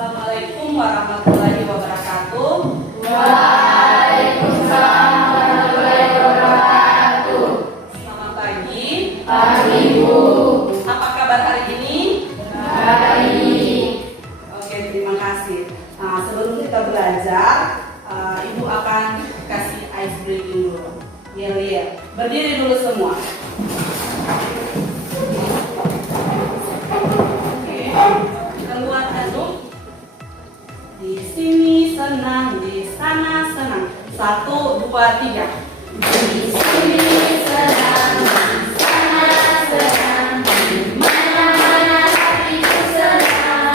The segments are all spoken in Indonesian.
Assalamualaikum warahmatullahi wabarakatuh. Waalaikumsalam warahmatullahi wabarakatuh. Selamat pagi. Pagi, Bu. Apa kabar hari ini? Baik. Oke, terima kasih. Nah, sebelum kita belajar, Ibu akan kasih ice breaking dulu. Lihat. Berdiri dulu semua. Oke, kita buat aduk. Di sini senang, di sana senang. 1, 2, 3. Di sini senang, di sana senang, di mana-mana hatiku senang.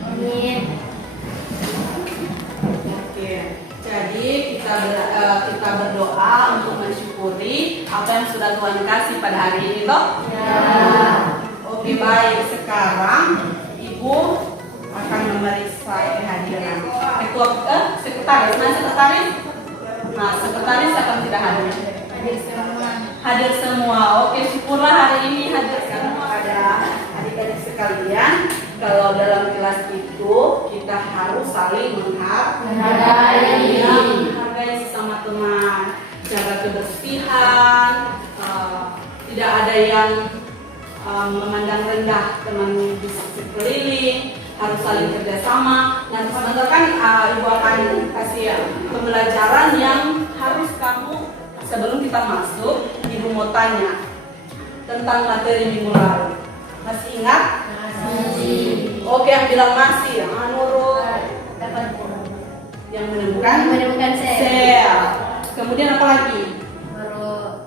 Amin. Oke, jadi kita berdoa untuk mensyukuri apa yang sudah Tuhan kasih pada hari ini, toh? Ya. Oke, baik. Sekarang Ibu akan memeriksa kehadiran sekretaris. Sekretaris akan tidak hadir. Hadir semua. Hadir semua. Oke, syukurlah hari ini hadir semua. Ada adik-adik sekalian. Kalau dalam kelas itu kita harus saling Menghargai. menghargai sesama teman, jaga kebersihan, tidak ada yang memandang rendah teman di sekeliling, harus saling kerjasama. Dan sebentar kan Ibu akan kasih pembelajaran yang harus kamu sebelum kita masuk. Ibu mau tanya tentang materi minggu lalu. Masih ingat? Masih. Oke, yang bilang masih, yang nurut, Dapat yang menemukan sel. sel. Kemudian apa lagi? Baru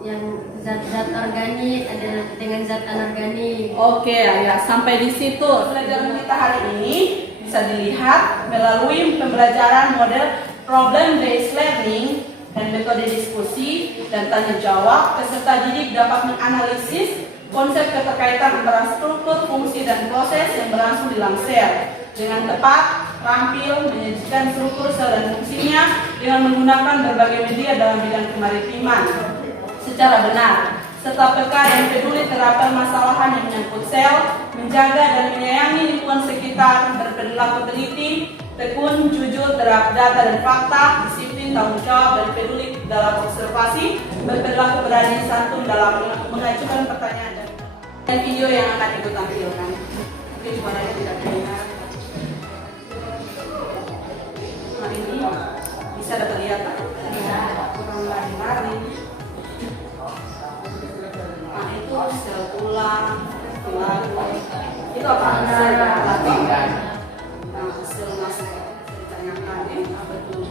yang zat-zat organik ada dengan zat anorganik. Oke, ya sampai di situ. Pelajaran kita hari ini bisa dilihat melalui pembelajaran model problem based learning dan metode diskusi dan tanya jawab. Peserta didik dapat menganalisis konsep keterkaitan antara struktur, fungsi, dan proses yang berlangsung di dalam sel dengan tepat, terampil, menyajikan struktur sel dan fungsinya dengan menggunakan berbagai media dalam bidang kemaritiman secara benar, serta peka dan peduli terhadap permasalahan yang menyangkut sel, menjaga dan menyayangi lingkungan sekitar, berperilaku teliti, tekun, jujur terhadap data dan fakta, disiplin, tanggung jawab, dan peduli dalam observasi, berperilaku berani, santun dalam mengajukan pertanyaan dan video yang akan Ibu tampilkan. Mungkin suaranya tidak terdengar. Nah, ini bisa dapat lihat, Pak. Kurang lari-lari. Nah, itu sel tulang, itu apa? Sel latin. Nah, sel masuk ditanyakan apa itu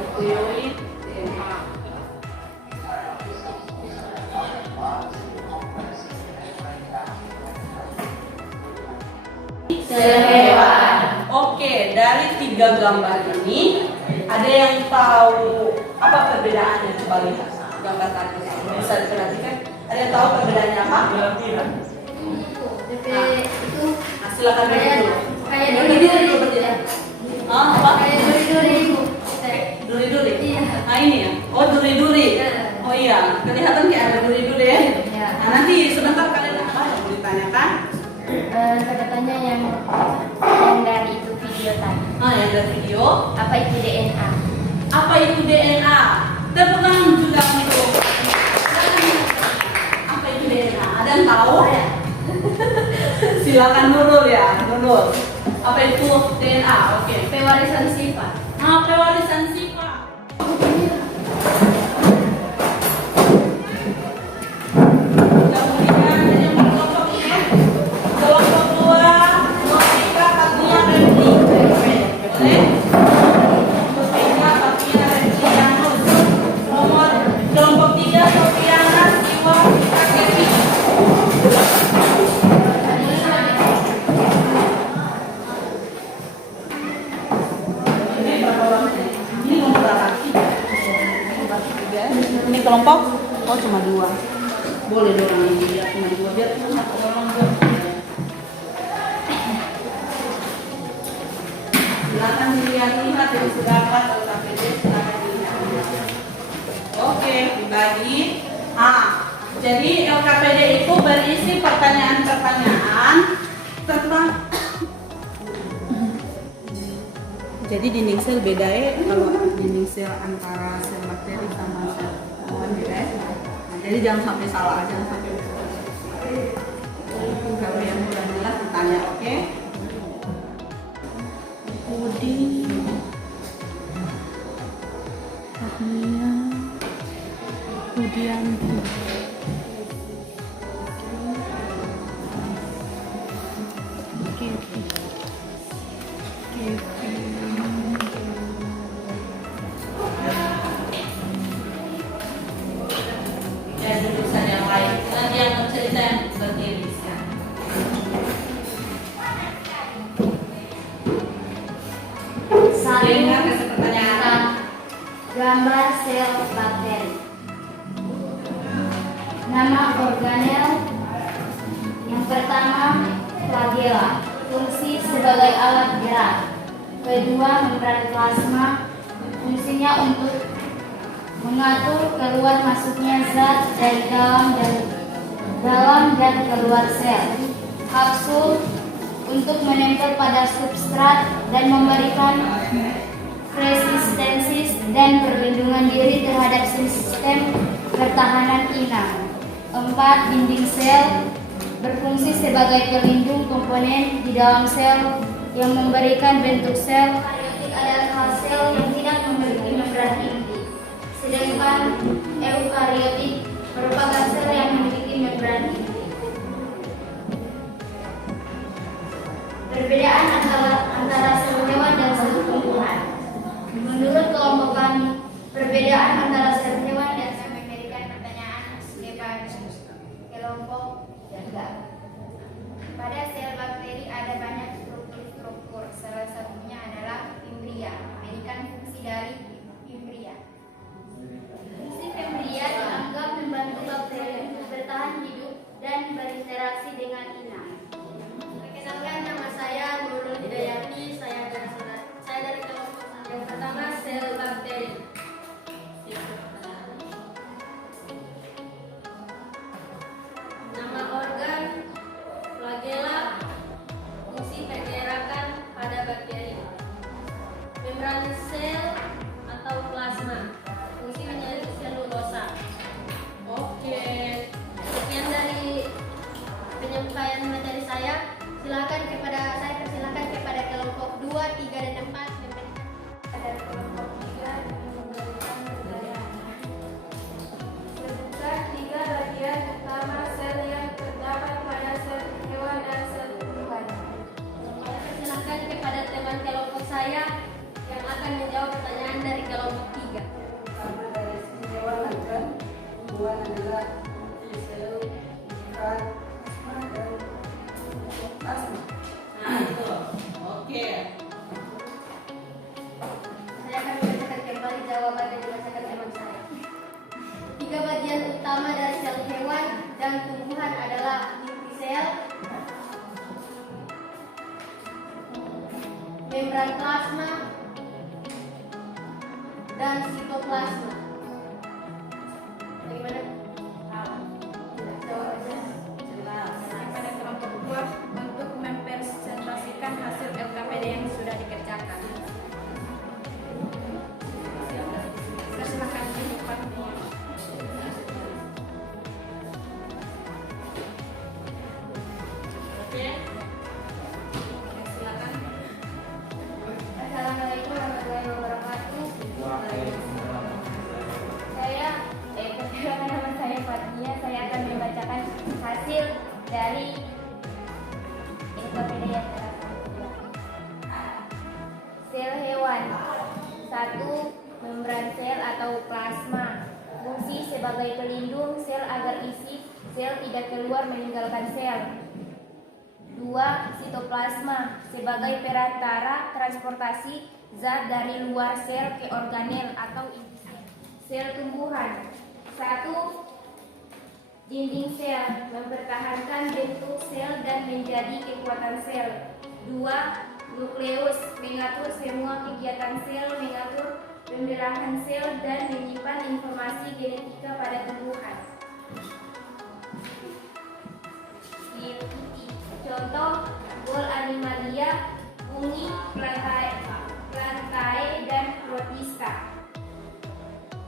nukleoid DNA. Sel hewan. Oke, dari 3 gambar ini ada yang tahu apa perbedaannya? Coba lihat gambar tadi. Bisa diperhatikan. Ada yang tahu perbedaannya apa? Itu Nah, silakan dulu. kayak Dulu duri-duri. berdiri. Apa? Kayak duri-duri. Duri-duri. Iya. Nah, ini ya. Oh, duri-duri. Iya. Oh iya, kelihatan kayak ada duri-duri ya. Iya. Nah, nanti sebentar kalian apa yang mau ditanyakan? Katanya yang dari itu video tadi. Nah, yang dari video. Apa itu DNA? Apa itu DNA? Tepuk tangan juga untuk. Apa itu DNA? Ada yang tahu? Silakan Nurul ya, Nurul. Apa itu DNA? Oke. Pewarisan sifat. Nah, pewarisan sifat. Kemudian ada yang berkelompok ya. Kelompok 2, Mustika, Katia, Repli. Boleh? Mustika, Katia, Repli, Janus. Nomor kelompok 3, Sofiana, Siwa, Sita, Kevi. Ini nomor berapa? Ini kelompok? Oh, cuma 2. Boleh dong ini ya, cuma 2 biar cuma satu orang buat. Silakan dilihat-lihat yang sudah dapat atau KPD silakan dilihat. Oke, dibagi. Jadi LKPD itu berisi pertanyaan-pertanyaan tentang jadi dinding sel beda ya kalau dinding sel antara sel bakteri sama sel hewan beda ya. Nah, jadi jangan sampai salah, jangan sampai kalau yang udah jelas ditanya, oke? Puding, Agnia, Budianti. Ya jurusan yang lain, nanti yang cerita yang berdiri. Dengar kasih pertanyaan. Gambar sel bakteri. Nama organel yang pertama flagella, fungsi sebagai alat gerak. Kedua membran plasma, fungsinya untuk mengatur keluar masuknya zat dari dalam dan keluar sel. Kapsul untuk menempel pada substrat dan memberikan resistensi dan perlindungan diri terhadap sistem pertahanan inang. 4. Dinding sel berfungsi sebagai pelindung komponen di dalam sel yang memberikan bentuk sel. Karyotik adalah sel yang tidak memiliki membran inti, sedangkan eukariotik merupakan sel yang memiliki membran inti. Perbedaan antara sel hewan dan sel tumbuhan. Menurut kelompok kami, perbedaan antara sel hewan dan sel memberikan pertanyaan sebagai kelompok jaga. Pada sel bakteri ada banyak struktur, salah satunya adalah fimbria, memberikan fungsi dari fimbria. Fungsi fimbria dianggap membantu bakteri untuk bertahan hidup dan berinteraksi dengan inang. Perkenalkan, nama saya Nurul Hidayati, saya dari kelompok yang pertama sel bakteri. Nama organ flagella, fungsi pergerakan pada bakteri. Membran sel atau plasma, fungsi menjadi selulosa. Oke, sekian dari penyampaian materi saya. Saya persilakan kepada kelompok 2, 3, dan 4 pada kelompok 3 memberikan pertanyaan. Sebutkan 3 bagian utama sel yang terdapat pada sel hewan dan sel tumbuhan. Saya persilakan kepada teman kelompok saya yang akan menjawab pertanyaan dari kelompok 3. Pertama dari sisi hewan kan, tumbuhan adalah sel, ikan, dan plasma. Nah itu, oke. Saya akan membacakan kembali jawaban yang dibacakan teman saya. 3 bagian utama dari sel hewan dan tumbuhan adalah inti sel, membran plasma, dan sitoplasma. Bagaimana? Jawabannya Jelas. Pada kelompok 2 untuk mempresentasikan hasil LKPD yang sudah dikerjakan. Silakan dibuka. Oke. Silakan. Assalamualaikum warahmatullahi wabarakatuh. Perkenalkan, nama saya Fatia. Saya akan membacakan hasil dari LKPD yang telah kami buat. Sel hewan. 1. Membran sel atau plasma. Fungsi sebagai pelindung sel agar isi sel tidak keluar meninggalkan sel. 2. Sitoplasma sebagai perantara transportasi zat dari luar sel ke organel atau inti sel. Sel tumbuhan. 1. Dinding sel mempertahankan bentuk sel dan menjadi kekuatan sel. 2. Nukleus mengatur semua kegiatan sel, mengatur pembelahan sel dan menyimpan informasi genetika pada tumbuhan. contoh gol animalia, bumi, plantae, dan protista.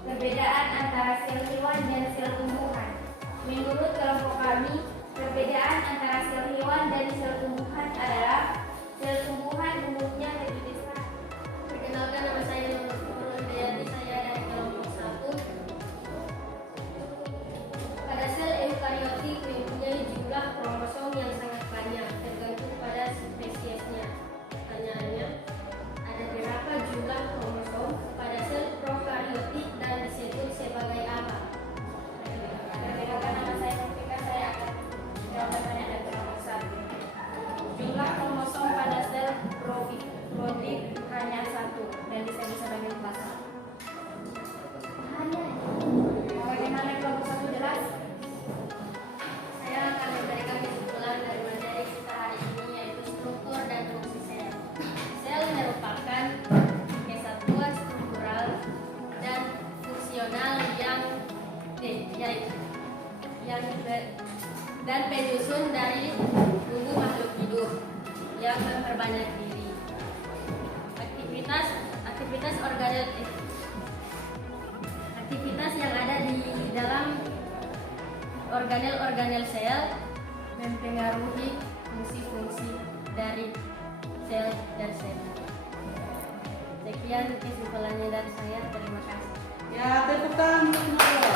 Perbedaan antara sel hewan dan sel tumbuhan. Menurut kelompok kami, perbedaan antara sel hewan dan sel tumbuhan adalah sel tumbuhan umumnya lebih besar. Perkenalkan, nama saya Nurul Dayati, saya dari kelompok 1. Pada sel eukariotik mempunyai jumlah kromosom yang sangat banyak, tergantung pada spesiesnya. Pertanyaannya, ada berapa jumlah kromosom pada sel prokariotik dan disebut sebagai apa? Perkenalkan, nama saya Nurfika, saya akan jawab pertanyaan dari kelompok 1. Jumlah kromosom pada sel prokariotik hanya 1 dan disebut sebagai plasa. Bagaimana kelompok 1 jelas? Saya akan memberikan kesimpulan dari materi kita hari ini, yaitu struktur dan fungsi sel. Sel merupakan kesatuan struktural dan fungsional dan penyusun dari tubuh makhluk hidup yang memperbanyak diri. Aktivitas yang ada di dalam organel sel mempengaruhi fungsi-fungsi dari sel dan sel. Sekian kesimpulannya dari saya. Terima kasih. Ya, tepuk tangan untuk Nurul.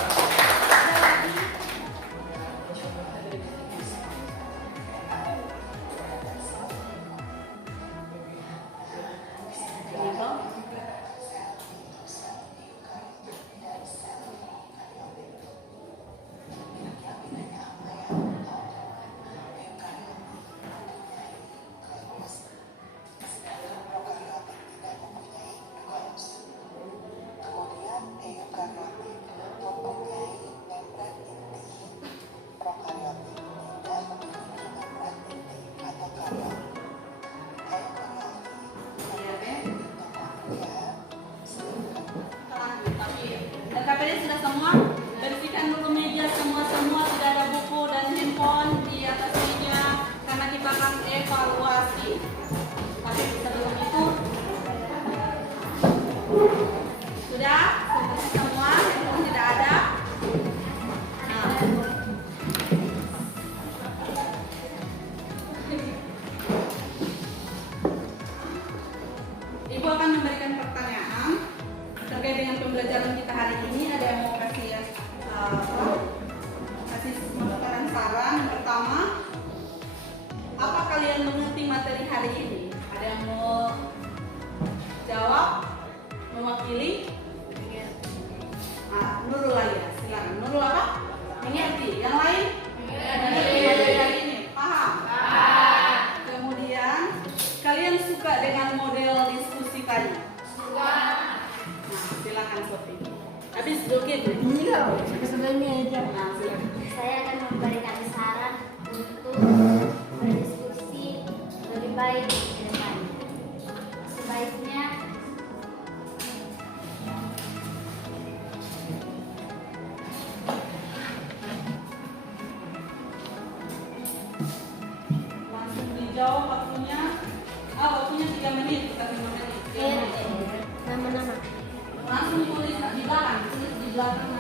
LKPD sudah semua? Bersihkan dulu meja semua tidak ada buku dan handphone di atas meja karena kita akan evaluasi. Tapi sebelum itu sudah semua, handphone tidak ada. Nah. Ibu akan memberikan pertanyaan terkait dengan pembelajaran kita hari ini. Ada yang mau kasih kasih masukan saran. Pertama, apa kalian mengerti materi hari ini? Ada yang mau jawab, mewakili? Nurul ya, silakan. Nurul apa? Mengerti. Yang lain? Mengerti materi hari ini. Paham? Kemudian, kalian suka dengan model diskusi tadi? Silakan Sofi. Habis dikit. Iya, sebenarnya aja. Nah, silakan. Saya akan memberikan saran untuk berdiskusi lebih baik ke depan. Sebaiknya langsung dijawab waktunya. Waktunya 3 menit, bukan 5 menit. 3 menit. nama-nama. Langsung tulis di belakang, tulis di belakang